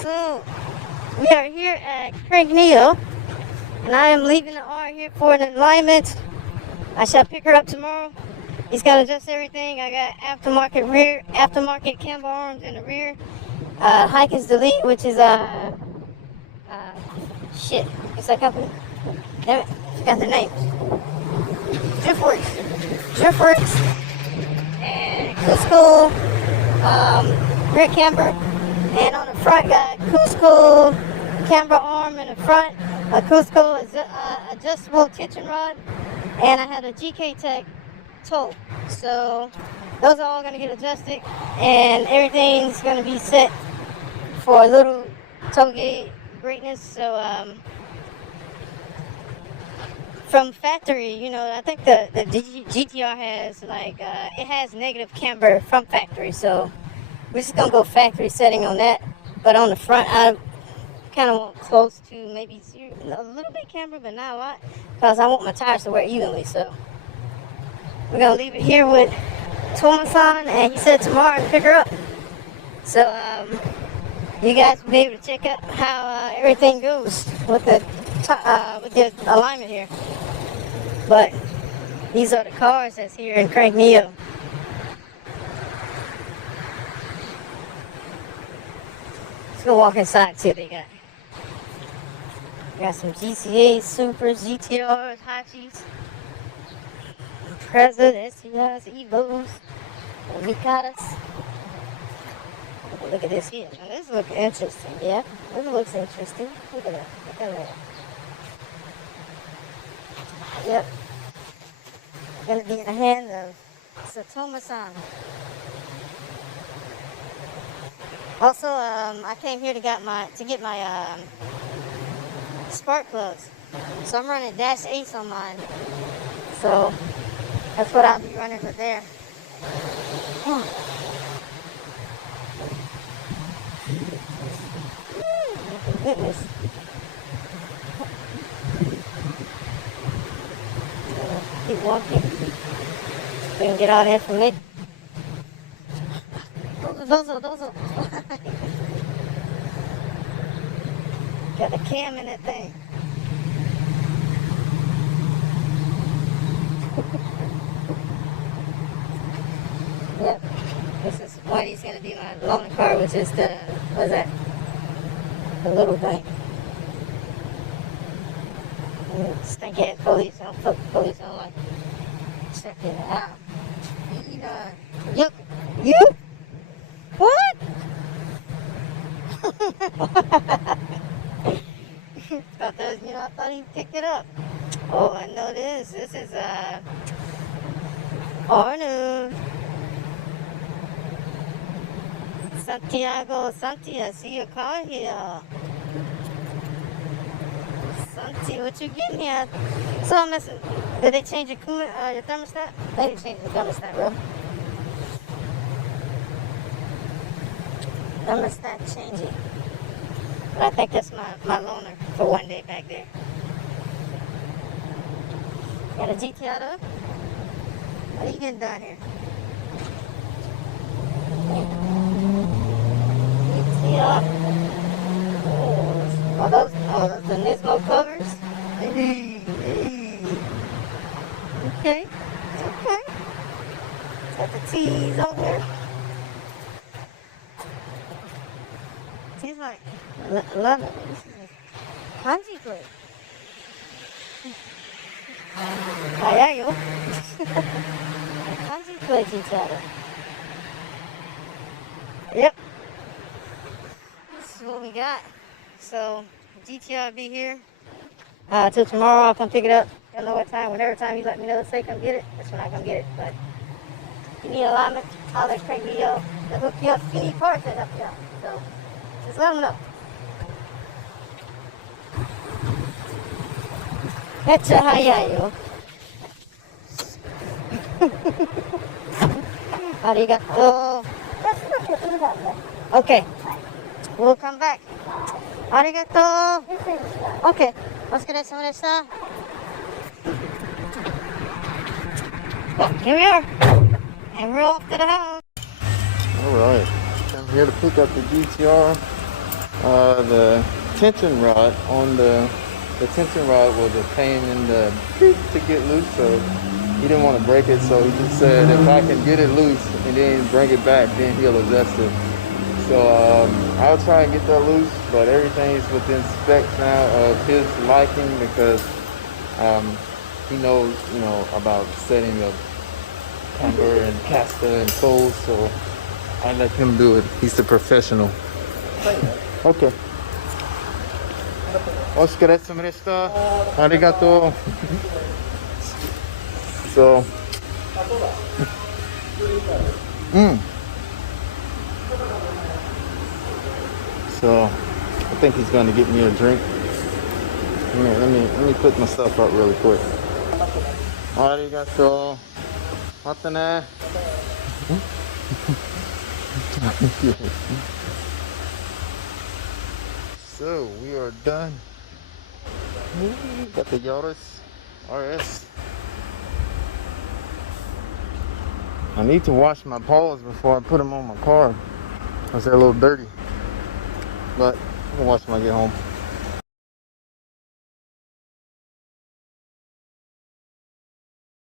So, we are here at CrankNeo, and I am leaving the R here for an alignment. I shall pick her up tomorrow. He's got to adjust everything. I got aftermarket camber arms in the rear. Hike is delete, which is shit. What's that company? Damn it, forgot the name. Driftworks, and Cusco rear camber. And on the front, got Cusco camber arm in the front, a Cusco adjustable tension rod, and I had a GK Tech toe. So those are all going to get adjusted, and everything's going to be set for a little toe gauge greatness. So from factory, you know, I think the GTR has it has negative camber from factory, so we're just gonna go factory setting on that. But on the front, I kind of want close to maybe a little bit camber, but not a lot, because I want my tires to wear evenly. So we're gonna leave it here with Touma-San, and he said tomorrow to pick her up. So you guys will be able to check out how everything goes with the alignment here. But these are the cars that's here in CrankNeo. Let's go walk inside and see what they got. Got some GCAs, Supers, GTRs, Hachis, Imprezas, STIs, Evos, Ricatas. Look at this here. Now, this looks interesting, yeah? This looks interesting. Look at that. Look at that. Yep. Gonna be in the hands of Touma-San. Also, I came here to get my spark plugs. So I'm running dash 8s on mine. So that's what I'll be running for there. Oh my goodness. Keep walking. We can get out of here from me. Those are. Got the cam in that thing. Yep. This is Whitey's gonna be my loaner car, which is the, what's that? The little thing. Stinky police don't like checking it out. You? What? I thought he picked it up. Oh, I know this. This is Arnold. Santiago, I see your car here. Santi, what you getting here? So I'm missing. Did they change your coolant, your thermostat? They didn't change the thermostat, bro. Thermostat changing. But I think that's my loaner for one day back there. Got a GTR though. What are you getting done here? GTR. Oh, those the Nismo covers? Okay. It's okay. Got the T's on there. Seems like, love it. This is a kanji plate. Ayayo. Kanji plate each other. Yep. This is what we got. So, GTR will be here till tomorrow. I'll come pick it up. Y'all know what time. Whenever time you let me know to say come get it, that's when I come get it. But if you need alignment, I'll let CrankNeo hook you up. If you need parts, I'll help you out. So, just let them know. That's a hayayo. Arigato. Okay. We'll come back. Arigato. Okay. お疲れ様でした. Here we are. And we're off to the house. Alright. I'm here to pick up the GTR. The tension rod on the tension rod was a pain in the to get loose, so he didn't want to break it, so he just said if I can get it loose and then bring it back, then he'll adjust it. So I'll try and get that loose, but everything's within specs now of his liking because he knows, you know, about setting of camber and caster and poles, so I let him do it. He's a professional. Okay. お疲れ様でした。ありがとう。So, So, I think he's going to get me a drink. Let me put my stuff up really quick. ありがとう。またね。So, we are done. Got the Yaris RS. I need to wash my paws before I put them on my car because they're a little dirty. But I'm gonna wash them when I get home.